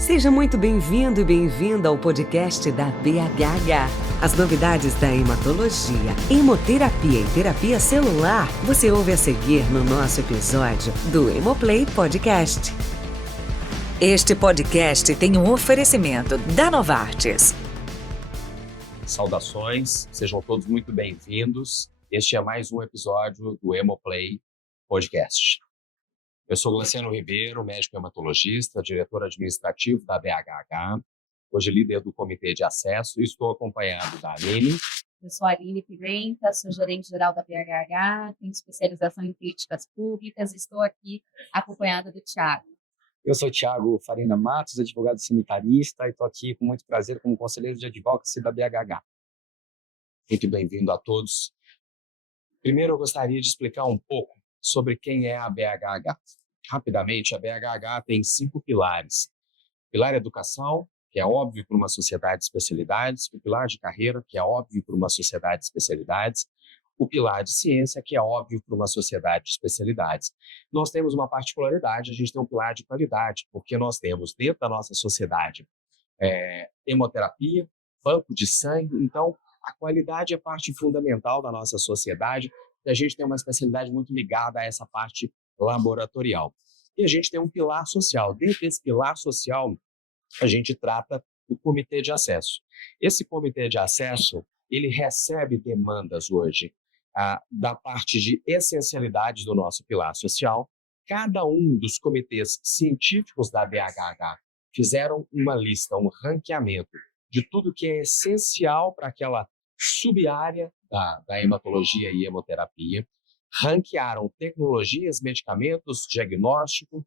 Seja muito bem-vindo e bem-vinda ao podcast da BHH. As novidades da hematologia, hemoterapia e terapia celular, você ouve a seguir no nosso episódio do Hemoplay Podcast. Este podcast tem um oferecimento da Novartis. Saudações, sejam todos muito bem-vindos. Este é mais um episódio do Hemoplay Podcast. Eu sou Luciano Ribeiro, médico hematologista, diretor administrativo da BHH, hoje líder do Comitê de Acesso, e estou acompanhado da Aline. Eu sou a Aline Pimenta, sou gerente-geral da BHH, tenho especialização em políticas públicas e estou aqui acompanhada do Thiago. Eu sou o Thiago Farina Matos, advogado sanitarista, e estou aqui com muito prazer como conselheiro de advocacy da BHH. Muito bem-vindo a todos. Primeiro, eu gostaria de explicar um pouco sobre quem é a BHH. Rapidamente, a BHH tem 5 pilares. Pilar educação, que é óbvio para uma sociedade de especialidades. O pilar de carreira, que é óbvio para uma sociedade de especialidades. O pilar de ciência, que é óbvio para uma sociedade de especialidades. Nós temos uma particularidade, a gente tem um pilar de qualidade, porque nós temos dentro da nossa sociedade hemoterapia, banco de sangue. Então, a qualidade é parte fundamental da nossa sociedade e a gente tem uma especialidade muito ligada a essa parte laboratorial. E a gente tem um pilar social. Dentro desse pilar social, a gente trata o comitê de acesso. Esse comitê de acesso, ele recebe demandas hoje da parte de essencialidades do nosso pilar social. Cada um dos comitês científicos da BHH fizeram uma lista, um ranqueamento de tudo que é essencial para aquela sub-área da hematologia e hemoterapia, ranquearam tecnologias, medicamentos, diagnóstico,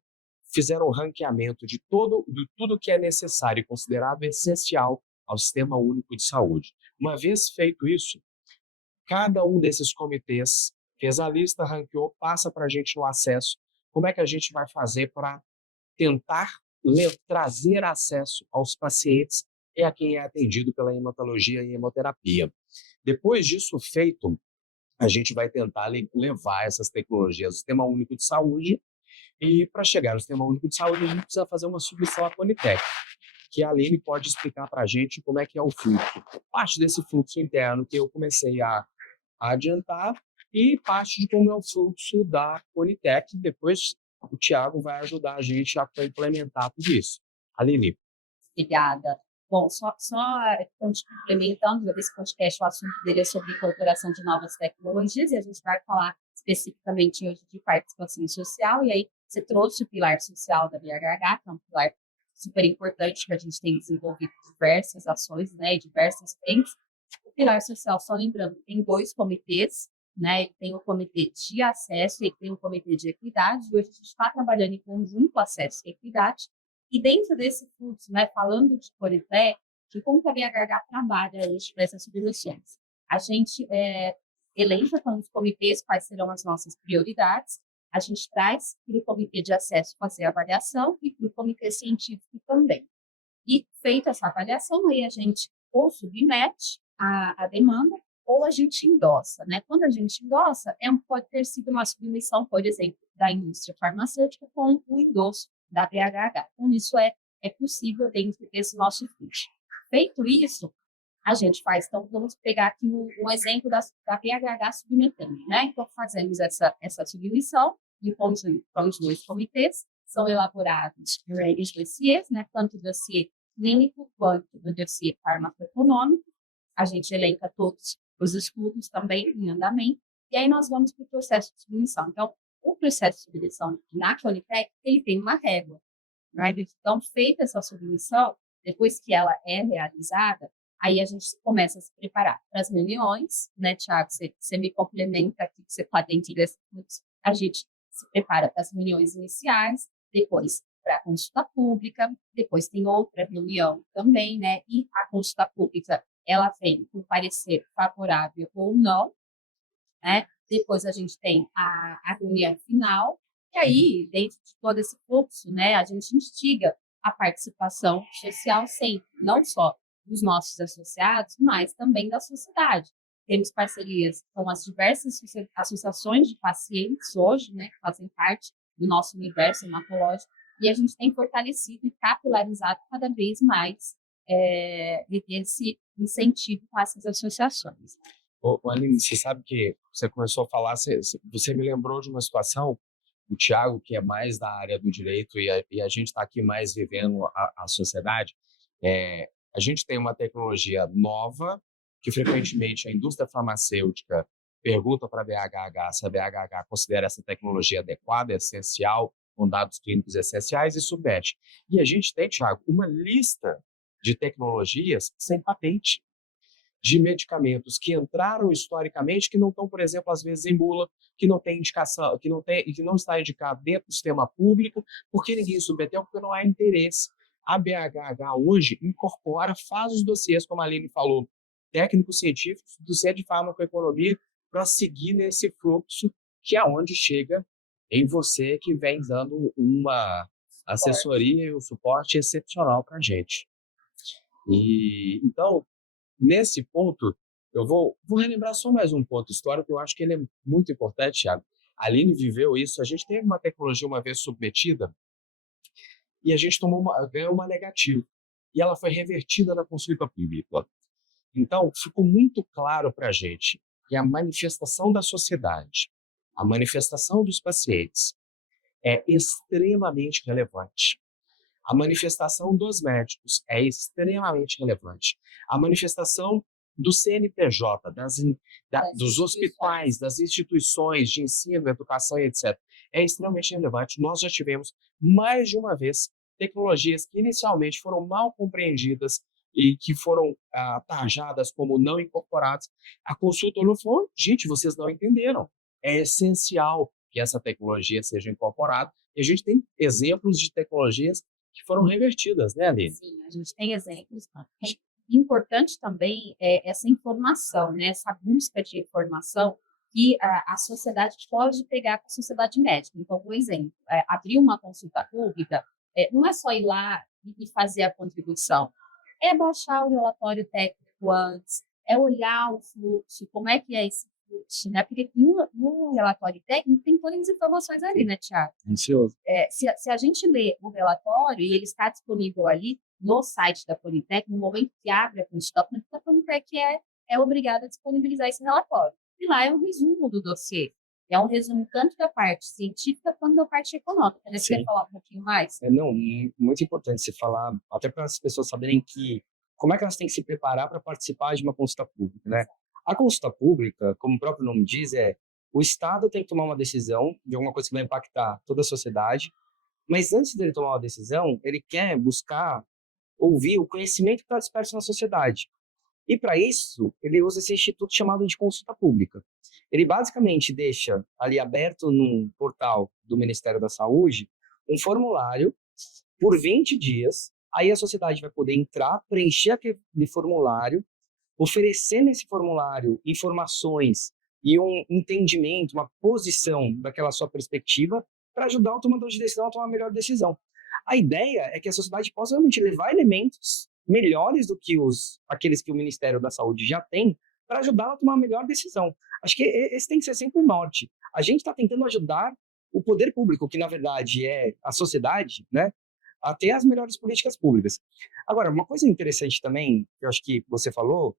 fizeram ranqueamento de tudo que é necessário e considerado essencial ao Sistema Único de Saúde. Uma vez feito isso, cada um desses comitês fez a lista, ranqueou, passa para a gente no acesso. Como é que a gente vai fazer para tentar trazer acesso aos pacientes e a quem é atendido pela hematologia e hemoterapia? Depois disso feito, a gente vai tentar levar essas tecnologias ao Sistema Único de Saúde, e para chegar no Sistema Único de Saúde, a gente precisa fazer uma submissão à Conitec, que a Aline pode explicar para a gente como é que é o fluxo. Parte desse fluxo interno que eu comecei a adiantar e parte de como é o fluxo da Conitec. Depois o Thiago vai ajudar a gente a implementar tudo isso. Aline. Obrigada. Bom, só complementando, desse podcast, o assunto dele é sobre incorporação de novas tecnologias, e a gente vai falar especificamente hoje de participação social, e aí você trouxe o pilar social da BHH, que é um pilar super importante, que a gente tem desenvolvido diversas ações, né, diversas frentes. O pilar social, só lembrando, tem 2 comitês, né, tem o comitê de acesso e tem o comitê de equidade, e hoje a gente está trabalhando em conjunto acesso e equidade. E dentro desse fluxo, né, falando de Conitec, de como que a BHH trabalha para essas submissões. A gente elenca com os comitês quais serão as nossas prioridades, a gente traz para o comitê de acesso fazer a avaliação e para o comitê científico também. E feita essa avaliação, aí a gente ou submete a demanda ou a gente endossa, né? Quando a gente endossa, pode ter sido uma submissão, por exemplo, da indústria farmacêutica com o endosso da BHH. Então, isso é possível dentro desse nosso fluxo. Feito isso, a gente faz, então, vamos pegar aqui um exemplo da BHH submetendo, né? Então, fazemos essa submissão em conjunto com os 2 comitês, são elaborados os dossiês, né? Tanto o dossiê clínico quanto o dossiê farmacoeconômico. A gente elenca todos os estudos também em andamento, e aí nós vamos para o processo de submissão. Então, o processo de submissão na Conitec, ele tem uma régua, right? Então, feita essa submissão, depois que ela é realizada, aí a gente começa a se preparar para as reuniões, né, Thiago? Você me complementa aqui, que você está dentro desse fluxo. A gente se prepara para as reuniões iniciais, depois para a consulta pública, depois tem outra reunião também, né? E a consulta pública, ela vem com parecer favorável ou não, né? Depois a gente tem a reunião final, e aí, dentro de todo esse fluxo, né, a gente instiga a participação social sempre, não só dos nossos associados, mas também da sociedade. Temos parcerias com as diversas associações de pacientes hoje, né, que fazem parte do nosso universo hematológico, E a gente tem fortalecido e capilarizado cada vez mais esse incentivo com essas associações. Aline, você sabe que você começou a falar, você me lembrou de uma situação, o Thiago, que é mais da área do direito, e a gente está aqui mais vivendo a sociedade, a gente tem uma tecnologia nova, que frequentemente a indústria farmacêutica pergunta para a BHH se a BHH considera essa tecnologia adequada, essencial, com dados clínicos essenciais, e submete. E a gente tem, Thiago, uma lista de tecnologias sem patente, de medicamentos que entraram historicamente, que não estão, por exemplo, às vezes em bula, que não tem indicação, que não está indicado dentro do sistema público, porque ninguém submeteu, porque não há interesse. A BHH hoje incorpora, faz os dossiês, como a Aline falou, técnicos científicos, dossiê de farmacoeconomia, para seguir nesse fluxo, que é onde chega em você, que vem dando uma assessoria e um suporte excepcional para a gente. E, então, nesse ponto, eu vou relembrar só mais um ponto histórico, que eu acho que ele é muito importante, Thiago. A Aline viveu isso, a gente teve uma tecnologia uma vez submetida e a gente ganhou uma negativa. E ela foi revertida na consulta pública. Então, ficou muito claro para a gente que a manifestação da sociedade, a manifestação dos pacientes é extremamente relevante. A manifestação dos médicos é extremamente relevante. A manifestação do CNPJ, dos hospitais, das instituições de ensino, educação e etc., é extremamente relevante. Nós já tivemos, mais de uma vez, tecnologias que inicialmente foram mal compreendidas e que foram tarjadas como não incorporadas. A consulta olhou e falou: gente, vocês não entenderam. É essencial que essa tecnologia seja incorporada. E a gente tem exemplos de tecnologias que foram revertidas, né, Aline? Sim, a gente tem exemplos. Importante também essa informação, né? Essa busca de informação que a sociedade pode pegar com a sociedade médica. Então, por exemplo, abrir uma consulta pública não é só ir lá e fazer a contribuição, é baixar o relatório técnico antes, é olhar o fluxo, como é que é esse fluxo, né? Porque no relatório técnico tem todas as informações ali, né, Thiago? Ansioso. Se a gente lê o relatório e ele está disponível ali no site da Politec, no momento que abre a consulta, a Politec é obrigada a disponibilizar esse relatório. E lá é um resumo do dossiê. É um resumo tanto da parte científica quanto da parte econômica. Você quer falar um pouquinho mais? Não, muito importante você falar, até para as pessoas saberem como é que elas têm que se preparar para participar de uma consulta pública, né? A consulta pública, como o próprio nome diz, o Estado tem que tomar uma decisão de alguma coisa que vai impactar toda a sociedade, mas antes dele tomar uma decisão, ele quer buscar ouvir o conhecimento que está disperso na sociedade. E, para isso, ele usa esse instituto chamado de consulta pública. Ele basicamente deixa ali aberto num portal do Ministério da Saúde um formulário por 20 dias. Aí a sociedade vai poder entrar, preencher aquele formulário, oferecer nesse formulário informações e um entendimento, uma posição daquela sua perspectiva para ajudar o tomador de decisão a tomar a melhor decisão. A ideia é que a sociedade possa realmente levar elementos melhores do que aqueles que o Ministério da Saúde já tem para ajudar a tomar a melhor decisão. Acho que esse tem que ser sempre o norte. A gente está tentando ajudar o poder público, que na verdade é a sociedade, né, a ter as melhores políticas públicas. Agora, uma coisa interessante também, que eu acho que você falou,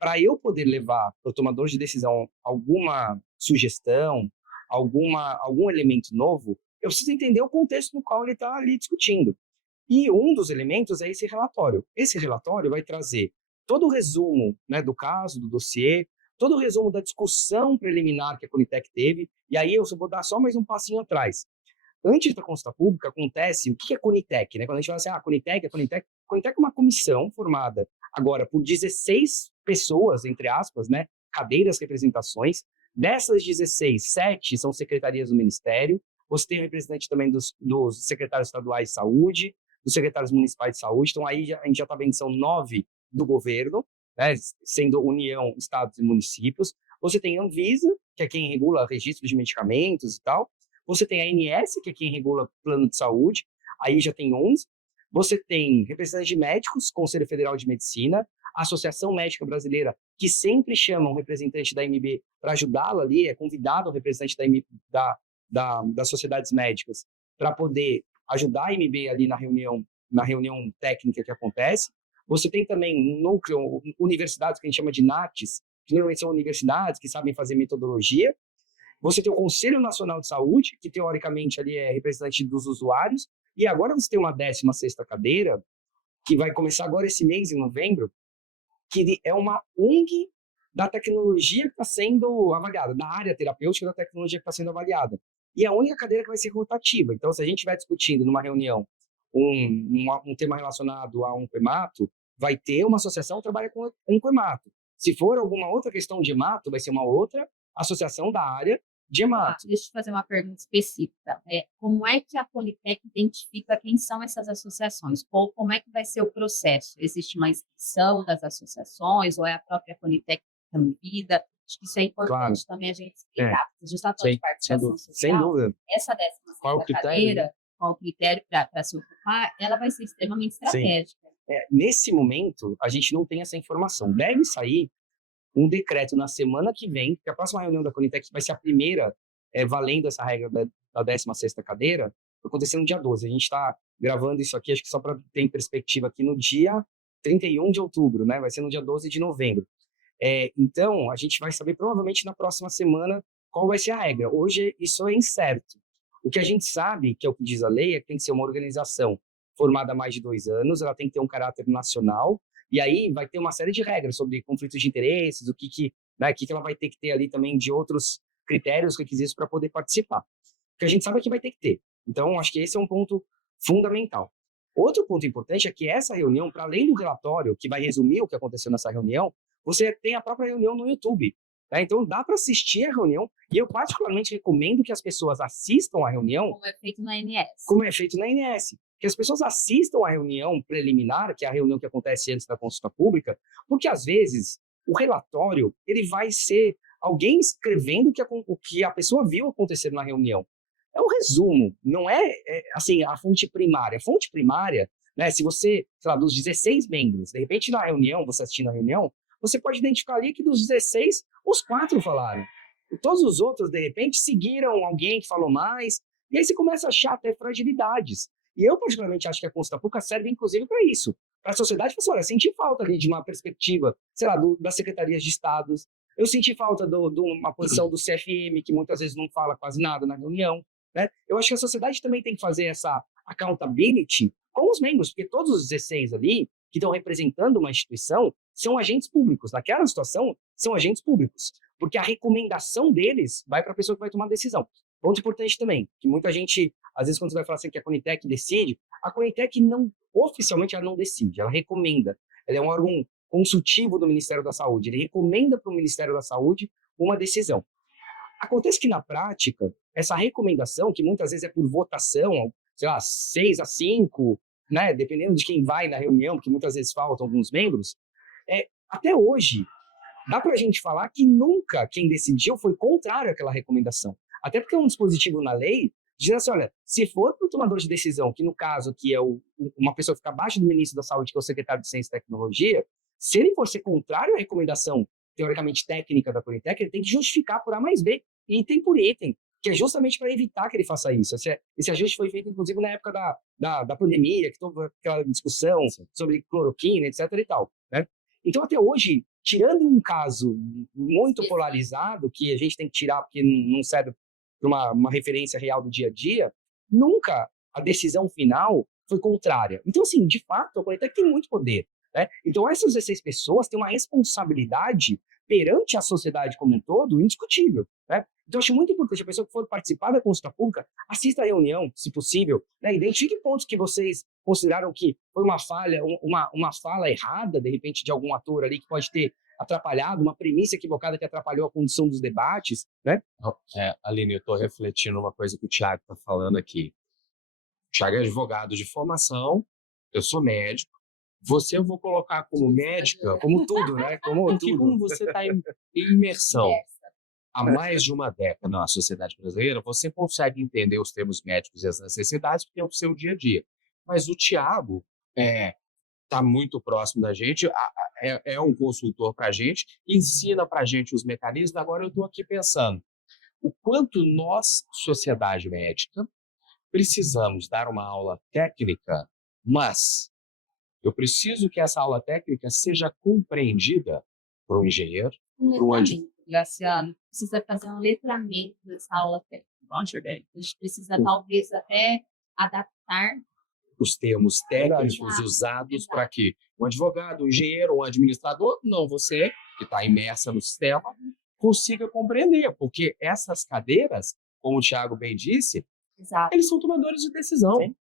para eu poder levar para o tomador de decisão alguma sugestão, algum elemento novo, eu preciso entender o contexto no qual ele está ali discutindo. E um dos elementos é esse relatório. Esse relatório vai trazer todo o resumo, né, do caso, do dossiê, todo o resumo da discussão preliminar que a Politec teve, e aí eu vou dar só mais um passinho atrás. Antes da consulta pública, acontece o que é Conitec, né? Quando a gente fala assim, Conitec é uma comissão formada agora por 16 pessoas, entre aspas, né, cadeiras, representações. Dessas 16, 7 são secretarias do Ministério. Você tem representante também dos secretários estaduais de saúde, dos secretários municipais de saúde. Então, aí a gente já está vendo que são 9 do governo, né, sendo União, estados e municípios. Você tem a Anvisa, que é quem regula registro de medicamentos e tal. Você tem a ANS, que é quem regula plano de saúde. Aí já tem 11. Você tem representantes de médicos, Conselho Federal de Medicina, a Associação Médica Brasileira, que sempre chama um representante da AMB para ajudá-la ali, é convidado o representante das sociedades médicas para poder ajudar a MB ali na reunião técnica que acontece. Você tem também um núcleo, universidades que a gente chama de NATs, que normalmente são universidades que sabem fazer metodologia. Você tem o Conselho Nacional de Saúde, que teoricamente ali é representante dos usuários, e agora você tem uma 16ª cadeira, que vai começar agora esse mês, em novembro, que é uma ONG da tecnologia que está sendo avaliada, da área terapêutica da tecnologia que está sendo avaliada. E é a única cadeira que vai ser rotativa. Então, se a gente estiver discutindo numa reunião um tema relacionado a um hemato, vai ter uma associação que trabalha com um hemato. Se for alguma outra questão de hemato, vai ser uma outra associação da área de hemato. Deixa eu te fazer uma pergunta específica. Como é que a Politec identifica quem são essas associações? Ou como é que vai ser o processo? Existe uma inscrição das associações ou é a própria Politec que convida? Acho que isso é importante também a gente explicar. A gente está falando de participação social. Sem dúvida. Essa 16ª cadeira, qual o critério para se ocupar, ela vai ser extremamente estratégica. Nesse momento, a gente não tem essa informação. Deve sair um decreto na semana que vem, porque a próxima reunião da Conitec vai ser a primeira valendo essa regra da 16ª cadeira, vai acontecer no dia 12. A gente está gravando isso aqui, acho que só para ter em perspectiva aqui, no dia 31 de outubro, né? Vai ser no dia 12 de novembro. Então, a gente vai saber provavelmente na próxima semana qual vai ser a regra. Hoje, isso é incerto. O que a gente sabe, que é o que diz a lei, é que tem que ser uma organização formada há mais de 2 anos, ela tem que ter um caráter nacional, e aí vai ter uma série de regras sobre conflitos de interesses, o que ela vai ter que ter ali também de outros critérios, requisitos para poder participar. O que a gente sabe é que vai ter que ter. Então, acho que esse é um ponto fundamental. Outro ponto importante é que essa reunião, para além do relatório, que vai resumir o que aconteceu nessa reunião, você tem a própria reunião no YouTube. Né? Então, dá para assistir a reunião, e eu particularmente recomendo que as pessoas assistam a reunião... Como é feito na ANS. Como é feito na ANS. Que as pessoas assistam a reunião preliminar, que é a reunião que acontece antes da consulta pública, porque, às vezes, o relatório ele vai ser alguém escrevendo o que a pessoa viu acontecer na reunião. É um resumo, não é assim, a fonte primária. A fonte primária, né, se você, sei lá, dos 16 membros, de repente, na reunião, você assistindo a reunião, você pode identificar ali que dos 16, os 4 falaram. E todos os outros, de repente, seguiram alguém que falou mais, e aí você começa a achar até fragilidades. E eu, particularmente, acho que a consulta pública serve, inclusive, para isso. Para a sociedade, falar, olha, senti falta ali de uma perspectiva, sei lá, das secretarias de estados. Eu senti falta de uma posição do CFM, que muitas vezes não fala quase nada na reunião. Né? Eu acho que a sociedade também tem que fazer essa accountability com os membros, porque todos os 16 ali, que estão representando uma instituição, são agentes públicos. Naquela situação, são agentes públicos. Porque a recomendação deles vai para a pessoa que vai tomar a decisão. Ponto importante também, que muita gente, às vezes quando você vai falar assim que a Conitec decide, a Conitec oficialmente ela não decide, ela recomenda. Ela é um órgão consultivo do Ministério da Saúde, ele recomenda para o Ministério da Saúde uma decisão. Acontece que na prática, essa recomendação, que muitas vezes é por votação, sei lá, 6-5, né, dependendo de quem vai na reunião, porque muitas vezes faltam alguns membros, até hoje, dá para a gente falar que nunca quem decidiu foi contrário àquela recomendação. Até porque é um dispositivo na lei dizendo assim, olha, se for para o tomador de decisão, que no caso aqui é uma pessoa que fica abaixo do ministro da Saúde, que é o secretário de Ciência e Tecnologia, se ele for ser contrário à recomendação, teoricamente técnica da Politec, ele tem que justificar por A mais B, item por item, que é justamente para evitar que ele faça isso. Esse ajuste foi feito, inclusive, na época da pandemia, que teve aquela discussão sobre cloroquina, etc. e tal. Né? Então, até hoje, tirando um caso muito polarizado, que a gente tem que tirar porque não serve para uma referência real do dia a dia, nunca a decisão final foi contrária. Então, assim, de fato, a Politec tem muito poder. Né? Então, essas 16 pessoas têm uma responsabilidade perante a sociedade como um todo indiscutível. Né? Então, eu acho muito importante a pessoa que for participar da consulta pública, assista a reunião, se possível, né? Identifique pontos que vocês consideraram que foi uma falha, uma fala errada, de repente, de algum ator ali que pode ter atrapalhado, uma premissa equivocada que atrapalhou a condução dos debates. Né? Aline, eu estou refletindo uma coisa que o Thiago está falando aqui. O Thiago é advogado de formação, eu sou médico. Você eu vou colocar como médica, como tudo, né? Como você está em imersão há mais de uma década na sociedade brasileira, você consegue entender os termos médicos e as necessidades, porque é o seu dia a dia. Mas o Thiago está muito próximo da gente, é um consultor para a gente, ensina para a gente os mecanismos. Agora eu estou aqui pensando, o quanto nós, sociedade médica, precisamos dar uma aula técnica, mas eu preciso que essa aula técnica seja compreendida por um engenheiro, Um por um letramento, Graciano. Precisa fazer um letramento dessa aula técnica. A gente precisa, talvez, até adaptar. os termos técnicos Exato, usados exato. para que um advogado, um engenheiro, um administrador, não você, que está imersa no sistema, consiga compreender, porque essas cadeiras, como o Thiago bem disse, Exato. eles são tomadores de decisão. Sim.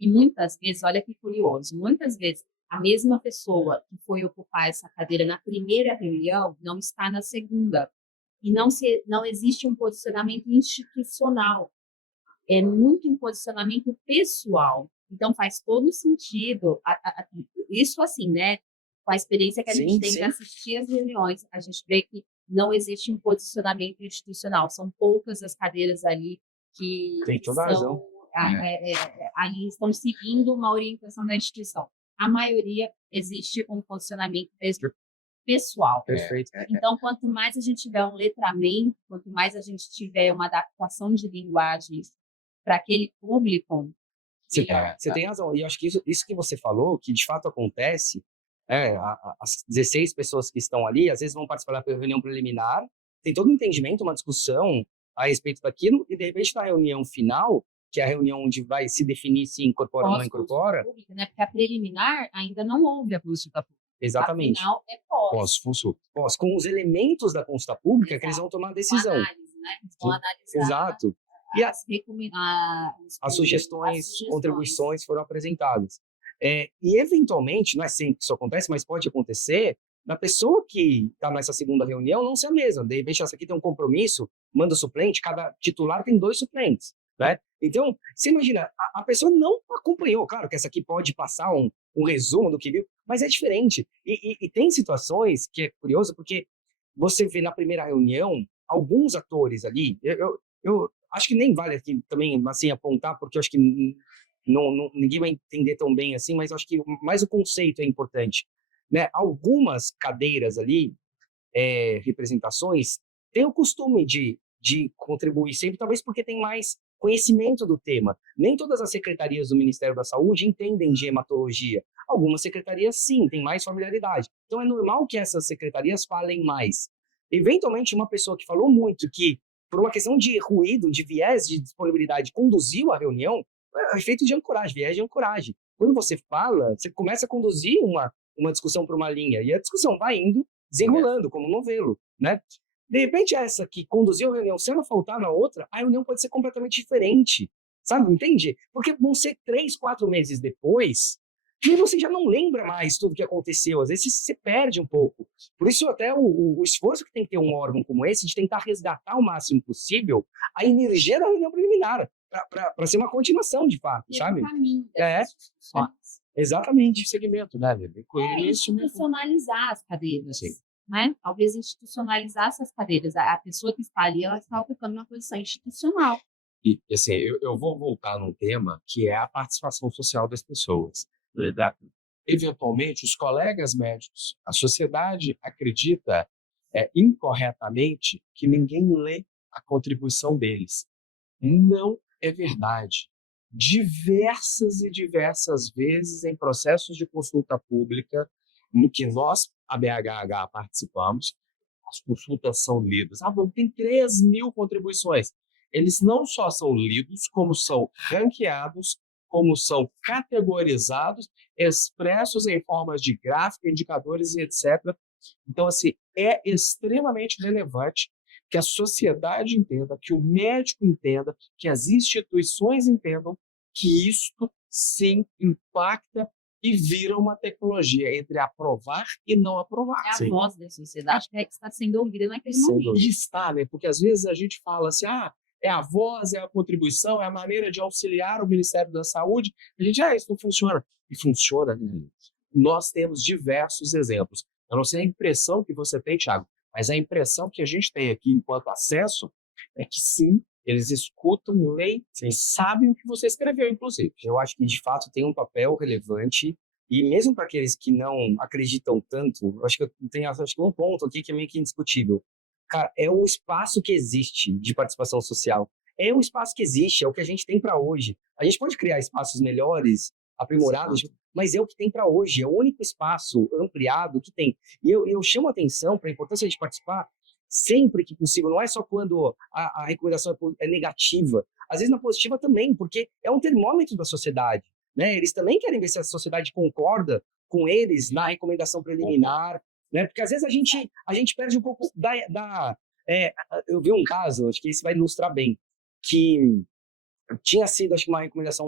E muitas vezes, olha que curioso, muitas vezes a mesma pessoa que foi ocupar essa cadeira na primeira reunião não está na segunda. E não existe um posicionamento institucional. É muito um posicionamento pessoal. Então, faz todo sentido. Isso assim, né? Com a experiência que a gente Sim, tem sim. de assistir às reuniões, a gente vê que não existe um posicionamento institucional. São poucas as cadeiras ali que Tem toda a razão. ali estão seguindo uma orientação da instituição. A maioria existe um posicionamento pessoal. Perfeito. Então, quanto mais a gente tiver um letramento, quanto mais a gente tiver uma adaptação de linguagens para aquele público, Você tem razão. E eu acho que isso que você falou, que de fato acontece, as 16 pessoas que estão ali, às vezes vão participar da reunião preliminar, tem todo um entendimento, uma discussão a respeito daquilo, e de repente na reunião final, que é a reunião onde vai se definir se incorpora ou não incorpora. pública, né? Porque a preliminar ainda não houve a consulta pública. Exatamente. A final é pós. Pós-consulta. Com os elementos da consulta pública que eles vão tomar a decisão. Análise, né? Eles vão analisar Exato. E as sugestões, contribuições foram apresentadas. E, eventualmente, não é sempre que isso acontece, mas pode acontecer, da pessoa que está nessa segunda reunião não ser a mesma. De repente, essa aqui tem um compromisso, manda suplente, cada titular tem 2 suplentes. Né? Então, você imagina, a pessoa não acompanhou. Claro que essa aqui pode passar um resumo do que viu, mas é diferente. E tem situações que é curioso, porque você vê na primeira reunião alguns atores ali, eu acho que nem vale aqui também assim apontar, porque eu acho que ninguém vai entender tão bem assim, mas eu acho que mais o conceito é importante. Né? Algumas cadeiras ali, representações, têm o costume de contribuir sempre, talvez porque tem mais conhecimento do tema. Nem todas as secretarias do Ministério da Saúde entendem de hematologia. Algumas secretarias, sim, têm mais familiaridade. Então, é normal que essas secretarias falem mais. Eventualmente, uma pessoa que falou muito, que por uma questão de ruído, de viés de disponibilidade, conduziu a reunião, é efeito de ancoragem, viés de ancoragem. Quando você fala, você começa a conduzir uma discussão por uma linha, e a discussão vai indo, desenrolando, como um novelo, né? De repente, essa que conduziu a reunião, se ela faltar na outra, a reunião pode ser completamente diferente, sabe? Entende? Porque vão ser 3, 4 meses depois, e você já não lembra mais tudo que aconteceu. Às vezes você perde um pouco. Por isso, até o esforço que tem que ter um órgão como esse, de tentar resgatar o máximo possível a energia da reunião preliminar, para ser uma continuação, de fato, sabe? O caminho dessas discussões. Exatamente. Segmento, né, Lili? Institucionalizar as cadeiras. Sim. Né? Talvez institucionalizar essas cadeiras. A pessoa que está ali, ela está ocupando uma posição institucional. E, assim, eu vou voltar num tema que é a participação social das pessoas. Eventualmente, os colegas médicos, a sociedade acredita incorretamente que ninguém lê a contribuição deles. Não é verdade. Diversas e diversas vezes em processos de consulta pública, no que nós, a BHH, participamos, as consultas são lidas. Tem 3.000 contribuições. Eles não só são lidos, como são ranqueados, como são categorizados, expressos em formas de gráfico, indicadores e etc. Então, assim, é extremamente relevante que a sociedade entenda, que o médico entenda, que as instituições entendam que isto, sim, impacta e vira uma tecnologia entre aprovar e não aprovar. É a voz da sociedade que está sendo ouvida naquele momento. E está, né? Porque às vezes a gente fala assim, é a voz, é a contribuição, é a maneira de auxiliar o Ministério da Saúde. A gente, isso não funciona. E funciona, né? Nós temos diversos exemplos. Eu não sei a impressão que você tem, Thiago, mas a impressão que a gente tem aqui enquanto acesso é que sim, eles escutam, leem e sabem o que você escreveu, inclusive. Eu acho que, de fato, tem um papel relevante e mesmo para aqueles que não acreditam tanto, eu acho que um ponto aqui que é meio que indiscutível. Cara, é o espaço que existe de participação social. é o espaço que existe, é o que a gente tem para hoje. A gente pode criar espaços melhores, aprimorados, mas é o que tem para hoje, é o único espaço ampliado que tem. E eu chamo a atenção para a importância de participar sempre que possível, não é só quando a recomendação é negativa, às vezes na positiva também, porque é um termômetro da sociedade, né? Eles também querem ver se a sociedade concorda com eles na recomendação preliminar, né? Porque às vezes a gente perde um pouco eu vi um caso, acho que isso vai ilustrar bem, que tinha sido, acho que, uma recomendação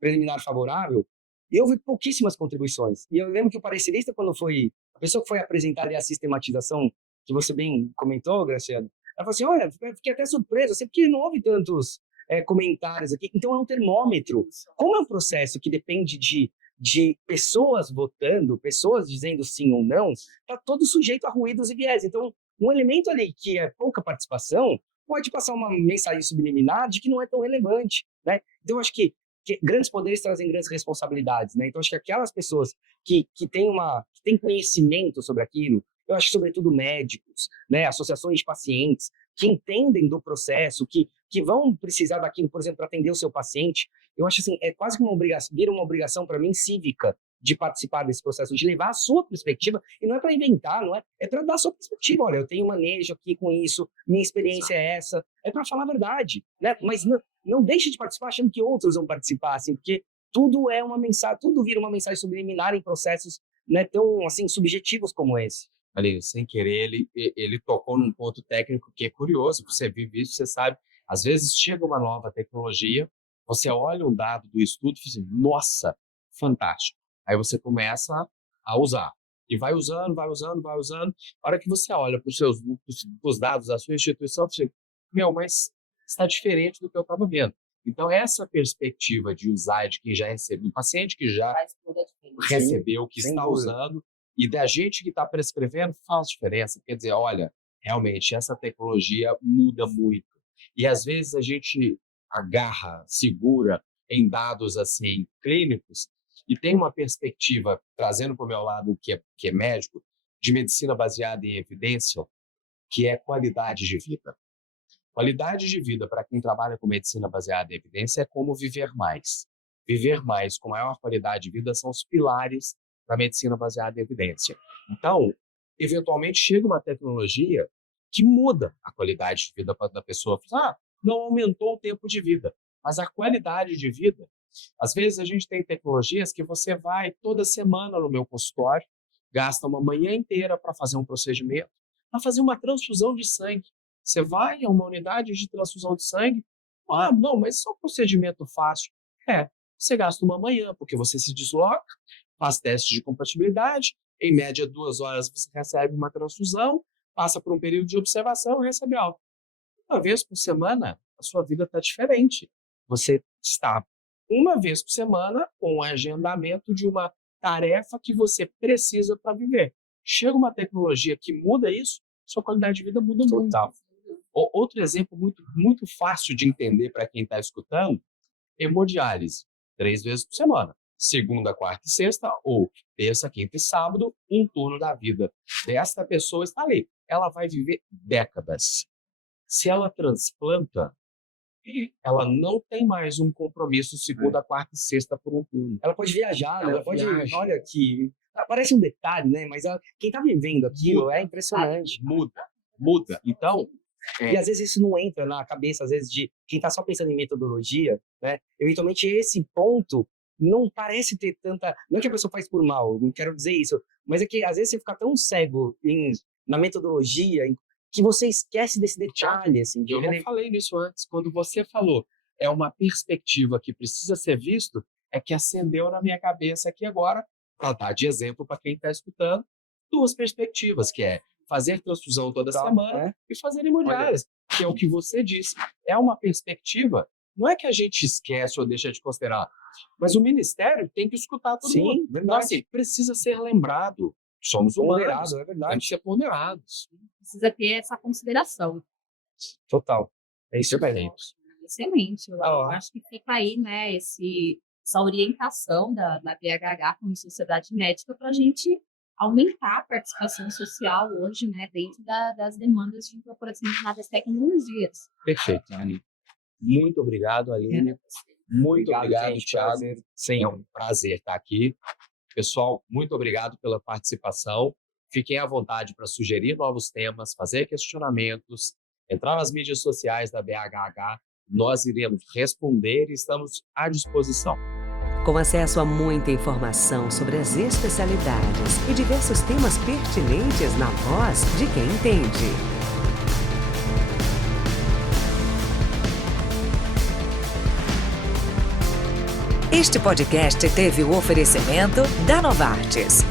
preliminar favorável, e houve pouquíssimas contribuições. E eu lembro que o parecerista, a pessoa que foi apresentar a sistematização, que você bem comentou, Graciano, ela falou assim, olha, fiquei até surpreso, assim, porque não houve tantos comentários aqui. Então é um termômetro. Como é um processo que depende de pessoas votando, pessoas dizendo sim ou não, está todo sujeito a ruídos e viés. Então, um elemento ali que é pouca participação pode passar uma mensagem subliminar de que não é tão relevante, né? Então, eu acho que grandes poderes trazem grandes responsabilidades, né? Então, acho que aquelas pessoas que têm conhecimento sobre aquilo, eu acho que, sobretudo, médicos, né? Associações de pacientes, que entendem do processo, que vão precisar daquilo, por exemplo, para atender o seu paciente, eu acho assim, é quase que vira uma obrigação para mim cívica de participar desse processo, de levar a sua perspectiva, e não é para inventar, não é para dar a sua perspectiva. Olha, eu tenho manejo aqui com isso, minha experiência é essa, é para falar a verdade, né? Mas não deixe de participar achando que outros vão participar, assim, porque tudo é uma mensagem, tudo vira uma mensagem subliminar em processos, né, tão assim subjetivos como esse. Ali, sem querer, ele tocou num ponto técnico que é curioso, você vive isso, você sabe, às vezes chega uma nova tecnologia, você olha um dado do estudo e diz assim, nossa, fantástico. Aí você começa a usar. E vai usando, vai usando, vai usando. A hora que você olha para os dados da sua instituição, você diz, mas está diferente do que eu estava vendo. Então, essa perspectiva de usar de quem já recebeu, do paciente que já recebeu, que está usando, e da gente que está prescrevendo, faz diferença. Quer dizer, olha, realmente, essa tecnologia muda muito. E, às vezes, a gente agarra, segura em dados assim clínicos e tem uma perspectiva, trazendo para o meu lado, que é médico, de medicina baseada em evidência, que é qualidade de vida. Qualidade de vida para quem trabalha com medicina baseada em evidência é como viver mais. Viver mais com maior qualidade de vida são os pilares da medicina baseada em evidência. Então, eventualmente chega uma tecnologia que muda a qualidade de vida da pessoa. Não aumentou o tempo de vida, mas a qualidade de vida. Às vezes a gente tem tecnologias que você vai toda semana no meu consultório, gasta uma manhã inteira para fazer um procedimento, para fazer uma transfusão de sangue. Você vai a uma unidade de transfusão de sangue, não, mas isso é um procedimento fácil. Você gasta uma manhã, porque você se desloca, faz testes de compatibilidade, em média 2 horas você recebe uma transfusão, passa por um período de observação e recebe alta. Uma vez por semana, a sua vida está diferente. Você está uma vez por semana com o agendamento de uma tarefa que você precisa para viver. Chega uma tecnologia que muda isso, sua qualidade de vida muda muito. Outro exemplo muito, muito fácil de entender para quem está escutando, hemodiálise, 3 vezes por semana. Segunda, quarta e sexta, ou terça, quinta e sábado, um turno da vida desta pessoa está ali. Ela vai viver décadas. Se ela transplanta, ela não tem mais um compromisso segunda, quarta e sexta por um turno. Ela pode viajar, né? Ela pode, olha aqui, parece um detalhe, né? Mas quem está vivendo aquilo é impressionante. Muda. Então, e às vezes isso não entra na cabeça, às vezes, de quem está só pensando em metodologia, né? Eventualmente esse ponto não parece ter tanta... Não é que a pessoa faz por mal, não quero dizer isso, mas é que às vezes você fica tão cego na metodologia que você esquece desse detalhe, assim. Eu não falei nisso antes. Quando você falou, é uma perspectiva que precisa ser visto, é que acendeu na minha cabeça aqui agora, para dar de exemplo para quem está escutando, 2 perspectivas, que é fazer transfusão toda semana e fazer hemodiálise, que é o que você disse. É uma perspectiva, não é que a gente esquece ou deixa de considerar, mas o Ministério tem que escutar todo mundo. Então, assim, precisa ser lembrado. Somos humanos, é verdade. Temos que ser ponderados. Precisa ter essa consideração. Total. É isso mesmo. Excelente. Eu acho que fica aí, né, essa orientação da BHH como sociedade médica para a gente aumentar a participação social hoje, né, dentro das demandas de incorporação de novas tecnologias. Perfeito, Anny. Muito obrigado, Aline. Muito obrigado, gente, Thiago. Sim. É um prazer estar aqui. Pessoal, muito obrigado pela participação. Fiquem à vontade para sugerir novos temas, fazer questionamentos, entrar nas mídias sociais da BHH. Nós iremos responder e estamos à disposição. Com acesso a muita informação sobre as especialidades e diversos temas pertinentes na voz de quem entende. Este podcast teve o oferecimento da Novartis.